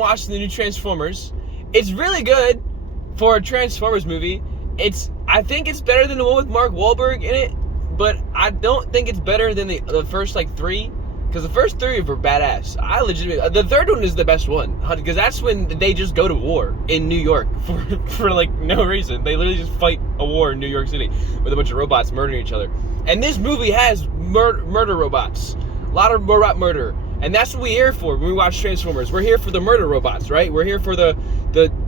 watching the new Transformers. It's really good for a Transformers movie. I think it's better than the one with Mark Wahlberg in it, but I don't think it's better than the first like 3, because the first 3 were badass. The third one is the best one, because that's when they just go to war in New York for like no reason. They literally just fight a war in New York City with a bunch of robots murdering each other. And this movie has murder robots, a lot of robot murder. And that's what we're here for when we watch Transformers. We're here for the murder robots, right? We're here for the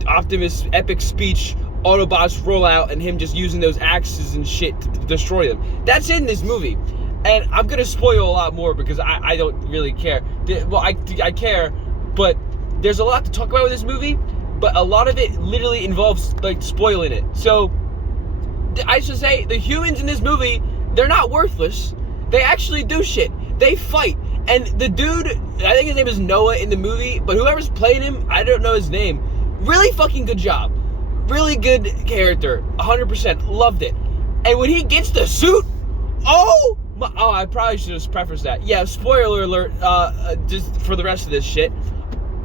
Optimus epic speech, Autobots roll out, and him just using those axes and shit to destroy them. That's in this movie. And I'm going to spoil a lot more because I don't really care. Well, I care, but there's a lot to talk about with this movie, but a lot of it literally involves, like, spoiling it. So, I should say, the humans in this movie, they're not worthless. They actually do shit. They fight. And the dude, I think his name is Noah in the movie, but whoever's playing him, I don't know his name. Really fucking good job. Really good character. 100%. Loved it. And when he gets the suit, I probably should have prefaced that. Yeah, spoiler alert, just for the rest of this shit.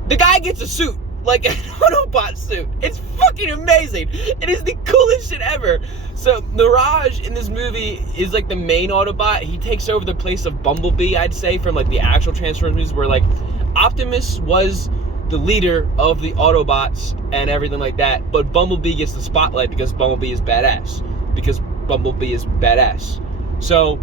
The guy gets a suit. Like an Autobot suit. It's fucking amazing. It is the coolest shit ever. So Mirage in this movie is like the main Autobot. He takes over the place of Bumblebee, I'd say, from like the actual Transformers movies, where like Optimus was the leader of the Autobots and everything like that, but Bumblebee gets the spotlight because Bumblebee is badass. So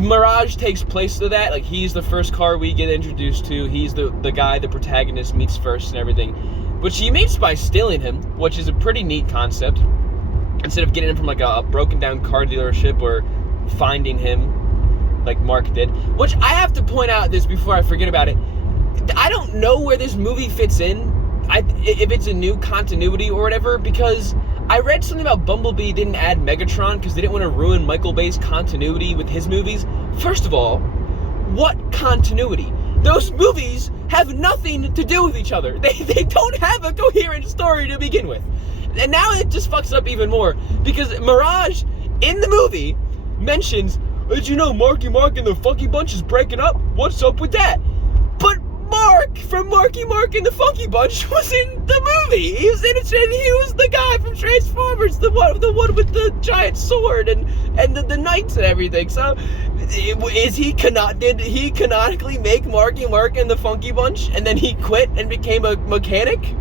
Mirage takes place to that. Like, he's the first car we get introduced to. He's the guy the protagonist meets first and everything. Which he meets by stealing him, which is a pretty neat concept. Instead of getting him from like a broken down car dealership or finding him like Mark did. Which I have to point out this before I forget about it. I don't know where this movie fits in. If it's a new continuity or whatever, because I read something about Bumblebee didn't add Megatron because they didn't want to ruin Michael Bay's continuity with his movies. First of all, what continuity? Those movies have nothing to do with each other. They don't have a coherent story to begin with. And now it just fucks up even more, because Mirage in the movie mentions, did you know Marky Mark and the Funky Bunch is breaking up? What's up with that? But Mark from Marky Mark and the Funky Bunch was in the movie. He was in it, and he was the guy from Transformers, the one with the giant sword and the knights and everything. So, did he canonically make Marky Mark and the Funky Bunch, and then he quit and became a mechanic?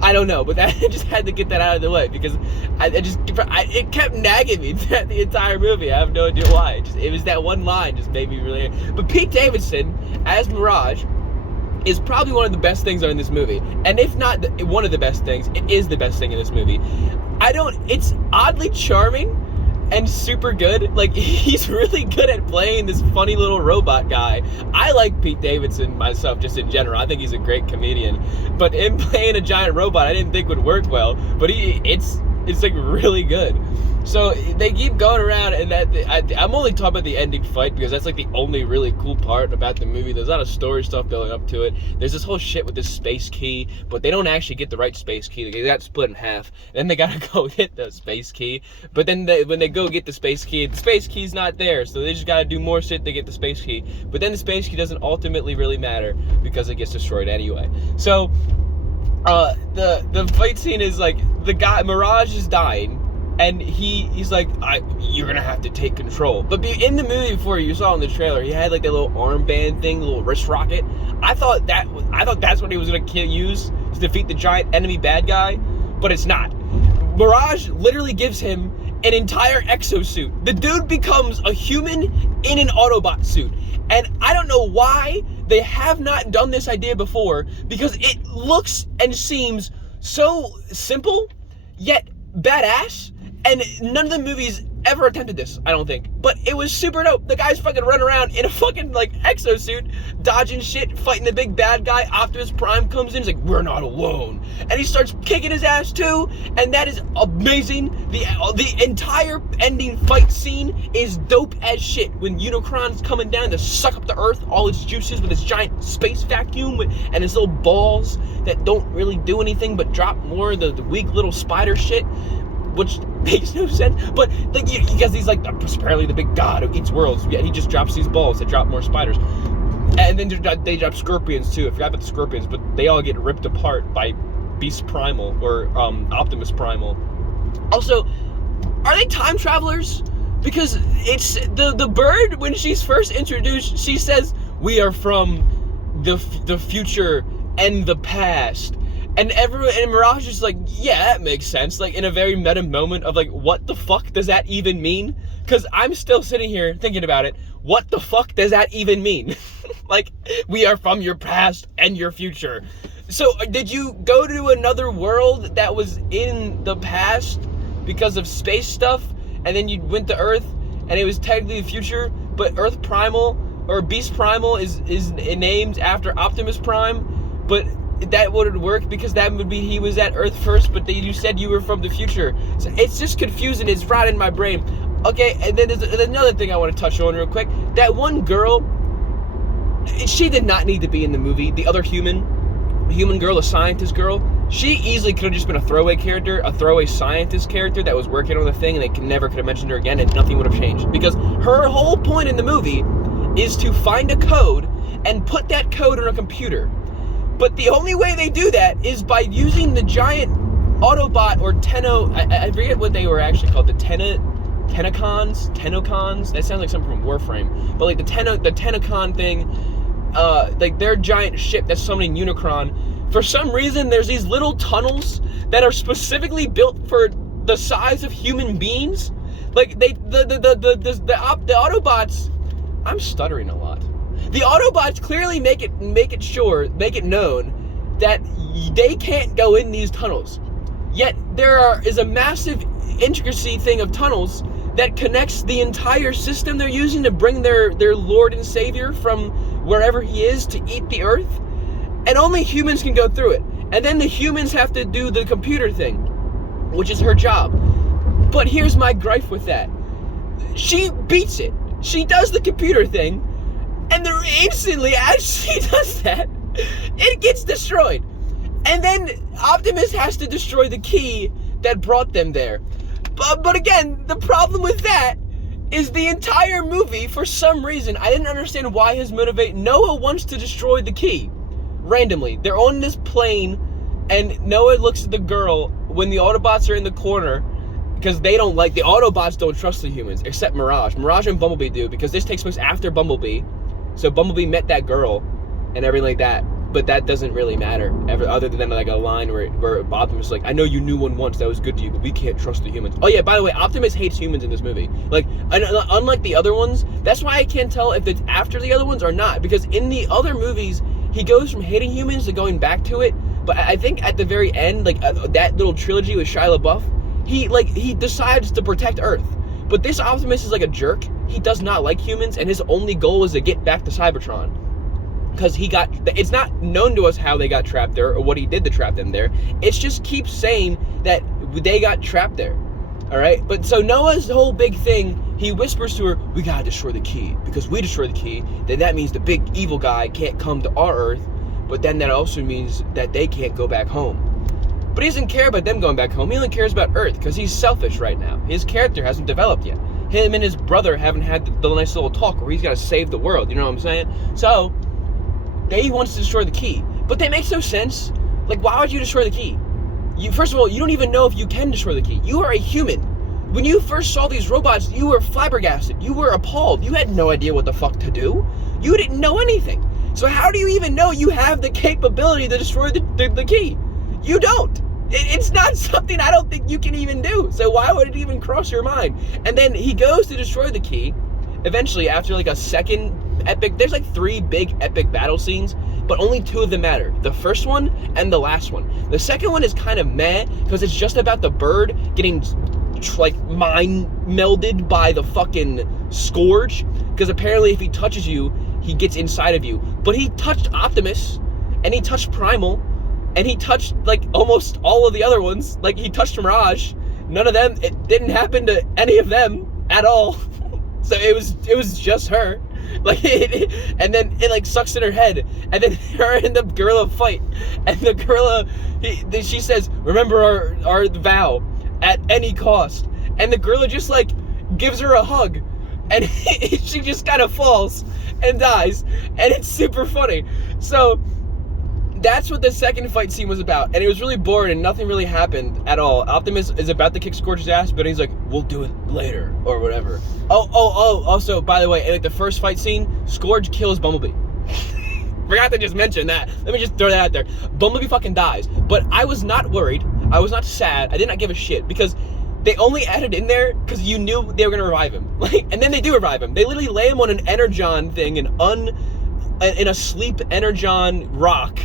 I don't know, but I just had to get that out of the way, because it kept nagging me throughout the entire movie. I have no idea why. It was that one line just made me really. But Pete Davidson as Mirage is probably one of the best things in this movie. And if not one of the best things, it is the best thing in this movie. It's oddly charming and super good. Like, he's really good at playing this funny little robot guy. I like Pete Davidson myself, just in general. I think he's a great comedian. But him playing a giant robot, I didn't think would work well. But it's like really good. So they keep going around, and I'm only talking about the ending fight because that's like the only really cool part about the movie. There's a lot of story stuff building up to it. There's this whole shit with this space key, but they don't actually get the right space key. They got split in half. Then they gotta go get the space key. But then when they go get the space key's not there. So they just gotta do more shit to get the space key. But then the space key doesn't ultimately really matter because it gets destroyed anyway. So the fight scene is like, the guy Mirage is dying. And he's like, you're gonna have to take control. But in the movie before, you saw in the trailer, he had like that little armband thing, the little wrist rocket. I thought that's what he was gonna use to defeat the giant enemy bad guy, but it's not. Mirage literally gives him an entire exosuit. The dude becomes a human in an Autobot suit. And I don't know why they have not done this idea before, because it looks and seems so simple, yet badass. And none of the movies ever attempted this, I don't think. But it was super dope. The guy's fucking running around in a fucking, like, exosuit, dodging shit, fighting the big bad guy. Optimus Prime comes in, he's like, we're not alone. And he starts kicking his ass, too. And that is amazing. The entire ending fight scene is dope as shit. When Unicron's coming down to suck up the Earth, all its juices with its giant space vacuum and its little balls that don't really do anything but drop more of the weak little spider shit, which makes no sense, but like, because he's like apparently the big god who eats worlds, yet he just drops these balls that drop more spiders. And then they drop scorpions too. I forgot about the scorpions, but they all get ripped apart by Beast Primal or Optimus Primal. Also, are they time travelers? Because it's the bird, when she's first introduced, she says, "We are from the future and the past." And Mirage is like, yeah, that makes sense. Like, in a very meta moment of like, what the fuck does that even mean? Because I'm still sitting here thinking about it. What the fuck does that even mean? Like, we are from your past and your future. So, did you go to another world that was in the past because of space stuff? And then you went to Earth, and it was technically the future, but Earth Primal, or Beast Primal, is named after Optimus Prime, but that wouldn't work because that would be he was at Earth first, but you said you were from the future. So it's just confusing. It's right in my brain. Okay, and then there's another thing I want to touch on real quick. That one girl, she did not need to be in the movie. The other human girl, a scientist girl, she easily could have just been a throwaway character, a throwaway scientist character that was working on the thing, and they never could have mentioned her again, and nothing would have changed. Because her whole point in the movie is to find a code and put that code on a computer. But the only way they do that is by using the giant Autobot or I forget what they were actually called, the Tenacons? That sounds like something from Warframe. But like the Tenacon thing, like their giant ship that's summoning Unicron. For some reason, there's these little tunnels that are specifically built for the size of human beings. Like the Autobots, I'm stuttering a lot. The Autobots clearly make it known that they can't go in these tunnels. Yet there is a massive intricacy thing of tunnels that connects the entire system they're using to bring their Lord and Savior from wherever he is to eat the Earth. And only humans can go through it. And then the humans have to do the computer thing, which is her job. But here's my gripe with that. She beats it. She does the computer thing. And then instantly, as she does that, it gets destroyed. And then Optimus has to destroy the key that brought them there. But again, the problem with that is the entire movie, for some reason, I didn't understand why his motivate. Noah wants to destroy the key. Randomly. They're on this plane, and Noah looks at the girl when the Autobots are in the corner, because the Autobots don't trust the humans, except Mirage. Mirage and Bumblebee do, because this takes place after Bumblebee. So Bumblebee met that girl and everything like that, but that doesn't really matter, other than like a line where Optimus is like, I know you knew one once that was good to you, but we can't trust the humans. Oh yeah, by the way, Optimus hates humans in this movie. Like, unlike the other ones, that's why I can't tell if it's after the other ones or not, because in the other movies, he goes from hating humans to going back to it, but I think at the very end, like that little trilogy with Shia LaBeouf, he decides to protect Earth. But this Optimus is like a jerk. He does not like humans, and his only goal is to get back to Cybertron. Because it's not known to us how they got trapped there, or what he did to trap them there. It just keeps saying that they got trapped there. Alright? But so Noah's whole big thing, he whispers to her, we gotta destroy the key. Because we destroy the key, then that means the big evil guy can't come to our Earth, but then that also means that they can't go back home. But he doesn't care about them going back home. He only cares about Earth, because he's selfish right now. His character hasn't developed yet. Him and his brother haven't had the nice little talk where he's got to save the world. You know what I'm saying? So, he wants to destroy the key. But that makes no sense. Like, why would you destroy the key? First of all, you don't even know if you can destroy the key. You are a human. When you first saw these robots, you were flabbergasted. You were appalled. You had no idea what the fuck to do. You didn't know anything. So how do you even know you have the capability to destroy the key? You don't. It's not something I don't think you can even do. So why would it even cross your mind? And then he goes to destroy the key. Eventually, after like a second epic, there's like 3 big epic battle scenes, but only 2 of them matter. The first one and the last one. The second one is kind of meh, because it's just about the bird getting like mind melded by the fucking Scourge. Because apparently if he touches you, he gets inside of you. But he touched Optimus, and he touched Primal, and he touched, like, almost all of the other ones. Like, he touched Mirage. None of them, it didn't happen to any of them at all. So it was just her. Like, and then it, like, sucks in her head. And then her and the gorilla fight. And the gorilla, she says, remember our vow at any cost. And the gorilla just, like, gives her a hug. and she just kind of falls and dies, and it's super funny. So that's what the second fight scene was about, and it was really boring and nothing really happened at all. Optimus is about to kick Scourge's ass, but he's like, we'll do it later, or whatever. Also, by the way, in like the first fight scene, Scourge kills Bumblebee. Forgot to just mention that. Let me just throw that out there. Bumblebee fucking dies, but I was not worried. I was not sad. I did not give a shit, because they only added in there because you knew they were gonna revive him. And then they do revive him. They literally lay him on an energon thing, in a sleep energon rock.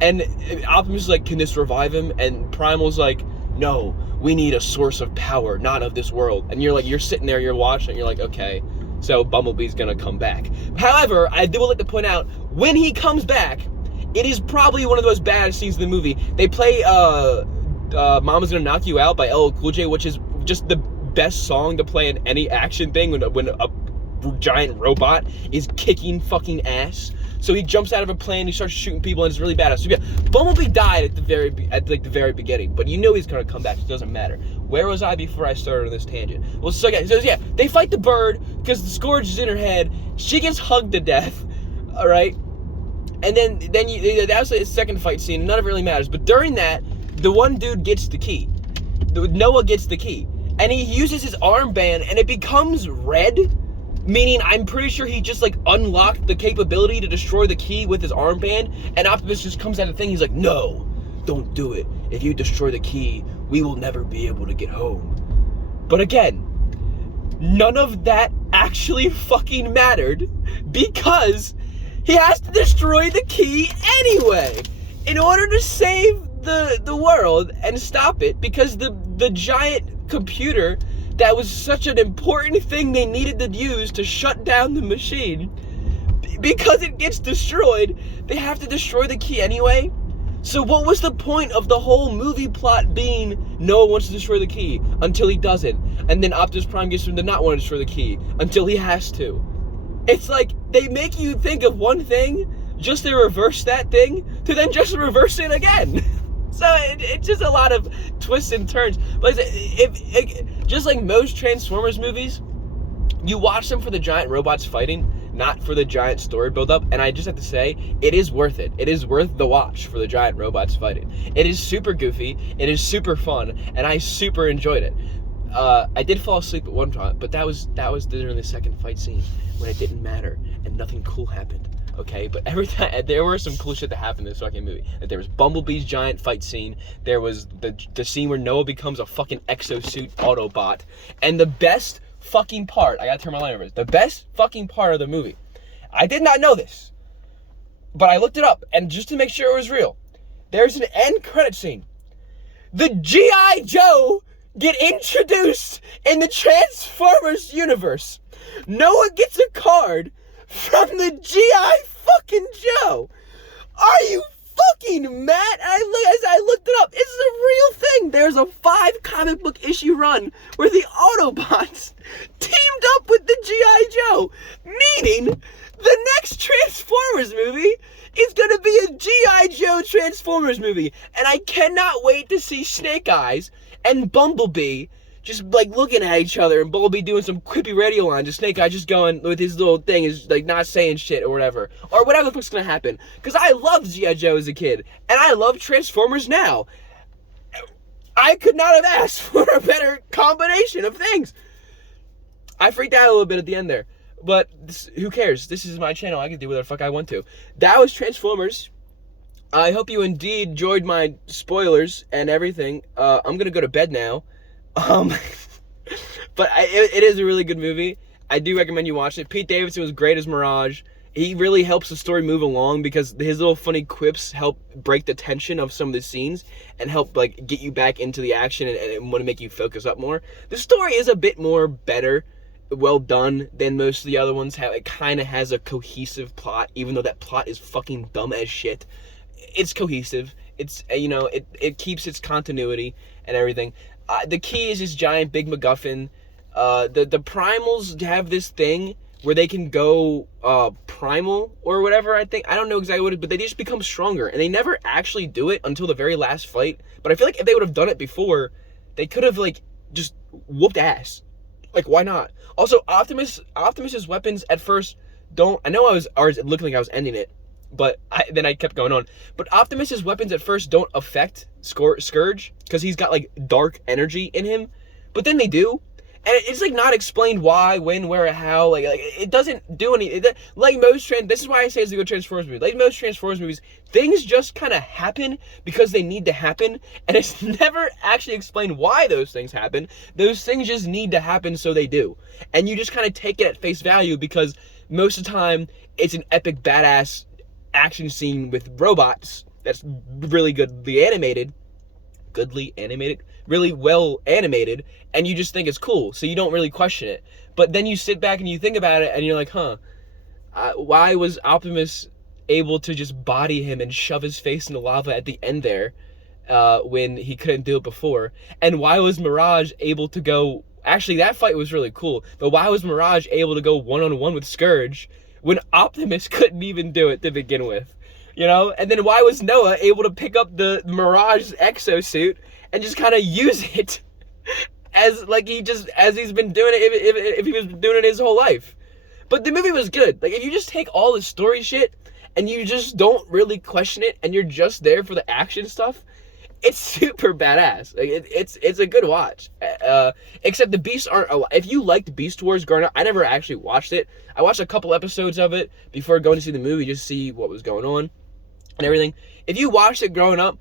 And Optimus is like, can this revive him? And Primal's like, no, we need a source of power, not of this world. And you're sitting there, you're watching, and you're like, okay, so Bumblebee's gonna come back. However, I do like to point out, when he comes back, it is probably one of the most badass scenes in the movie. They play Mama's Gonna Knock You Out by LL Cool J, which is just the best song to play in any action thing when a giant robot is kicking fucking ass. So he jumps out of a plane, he starts shooting people, and it's really badass. So yeah, Bumblebee died at the very beginning, but you know he's gonna come back. It doesn't matter. Where was I before I started on this tangent? Well, so yeah, they fight the bird because the Scourge is in her head. She gets hugged to death. All right, and then that was the second fight scene. None of it really matters. But during that, the one dude gets the key. Noah gets the key, and he uses his armband, and it becomes red. Meaning, I'm pretty sure he just, like, unlocked the capability to destroy the key with his armband, and Optimus just comes out of the thing, he's like, no, don't do it. If you destroy the key, we will never be able to get home. But again, none of that actually fucking mattered, because he has to destroy the key anyway, in order to save the world and stop it, because the giant computer that was such an important thing they needed to use to shut down the machine, because it gets destroyed, they have to destroy the key anyway. So what was the point of the whole movie plot being Noah wants to destroy the key until he doesn't, and then Optimus Prime gets him to not want to destroy the key until he has to? It's like they make you think of one thing just to reverse that thing to then just reverse it again. So it's just a lot of twists and turns. But just like most Transformers movies, you watch them for the giant robots fighting, not for the giant story buildup. And I just have to say, it is worth it. It is worth the watch for the giant robots fighting. It is super goofy. It is super fun, and I super enjoyed it. I did fall asleep at one time, but that was during the second fight scene when it didn't matter and nothing cool happened. Okay, but every time there were some cool shit that happened in this fucking movie. Like, there was Bumblebee's giant fight scene. There was the scene where Noah becomes a fucking exosuit Autobot. And the best fucking part, I gotta turn my light over. The best fucking part of the movie, I did not know this, but I looked it up, and just to make sure it was real, there's an end credit scene. The G.I. Joe get introduced in the Transformers universe. Noah gets a card from the G.I. fucking Joe. Are you fucking mad? As I looked it up, it's a real thing. There's a 5 comic book issue run where the Autobots teamed up with the G.I. Joe, meaning the next Transformers movie is gonna be a G.I. Joe Transformers movie, and I cannot wait to see Snake Eyes and Bumblebee just like looking at each other, and Bumblebee doing some quippy radio lines, and Snake Eye just going with his little thing, is like not saying shit or whatever the fuck's gonna happen. Because I loved G.I. Joe as a kid, and I love Transformers now. I could not have asked for a better combination of things. I freaked out a little bit at the end there, but who cares? This is my channel. I can do whatever the fuck I want to. That was Transformers. I hope you indeed enjoyed my spoilers and everything. I'm gonna go to bed now. But it is a really good movie. I do recommend you watch it. Pete Davidson was great as Mirage. He really helps the story move along because his little funny quips help break the tension of some of the scenes and help like get you back into the action and want to make you focus up more. The story is a bit more better, well done than most of the other ones. How it kind of has a cohesive plot, even though that plot is fucking dumb as shit. It's cohesive. It's, you know, it keeps its continuity and everything. The key is this giant big MacGuffin. The primals have this thing where they can go primal or whatever, I think. I don't know exactly what it is, but they just become stronger. And they never actually do it until the very last fight. But I feel like if they would have done it before, they could have, like, just whooped ass. Like, why not? Also, Optimus's weapons at first don't. I know I was looking like I was ending it, but then I kept going on. But Optimus's weapons at first don't affect Scourge because he's got like dark energy in him, but then they do. And it's like not explained why, when, where, how. Like it doesn't do any. Like most this is why I say it's a good Transformers movie. Like most Transformers movies, things just kind of happen because they need to happen, and it's never actually explained why those things happen. Those things just need to happen, so they do. And you just kind of take it at face value because most of the time it's an epic badass action scene with robots that's really really well animated, and you just think it's cool, so you don't really question it. But then you sit back and you think about it, and you're like, why was Optimus able to just body him and shove his face in the lava at the end there when he couldn't do it before? And why was Mirage able to go... Actually, that fight was really cool, but why was Mirage able to go one-on-one with Scourge when Optimus couldn't even do it to begin with? You know? And then why was Noah able to pick up the Mirage exosuit and just kind of use it as like as he's been doing it if he was doing it his whole life? But the movie was good. Like, if you just take all the story shit and you just don't really question it and you're just there for the action stuff, it's super badass. Like, it's a good watch. Except the Beasts aren't a lot. If you liked Beast Wars growing up, I never actually watched it. I watched a couple episodes of it before going to see the movie just to see what was going on and everything. If you watched it growing up,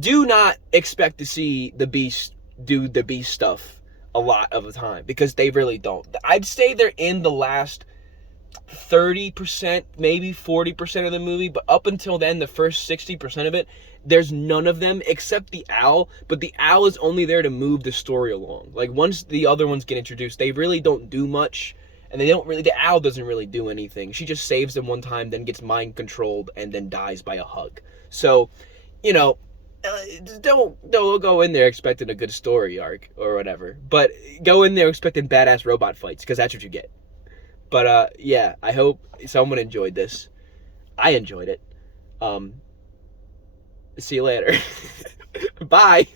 do not expect to see the Beast do the Beast stuff a lot of the time, because they really don't. I'd say they're in the last 30%, maybe 40% of the movie, but up until then, the first 60% of it, there's none of them except the owl, but the owl is only there to move the story along. Like, once the other ones get introduced, they really don't do much, and the owl doesn't really do anything. She just saves them one time, then gets mind controlled, and then dies by a hug. So, you know, don't go in there expecting a good story arc or whatever, but go in there expecting badass robot fights, because that's what you get. But yeah, I hope someone enjoyed this. I enjoyed it. See you later. Bye.